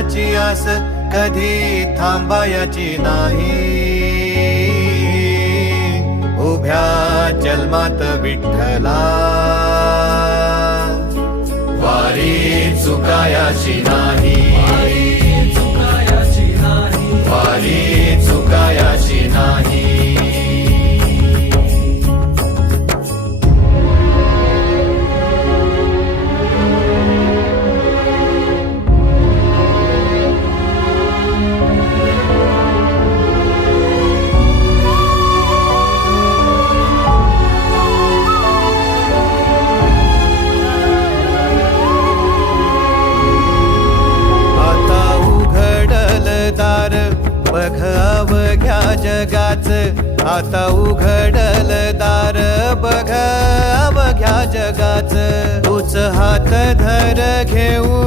देवाची आस कधी थांबायची नाही. उभ्या जन्मात विठ्ठला वारी चुकायाची नाही. वारी चुकायाची नाही. बघ अवघ्या जगाच, आता उघडल दार बघ अवघ्या जगाच. तूच हात धर घेऊन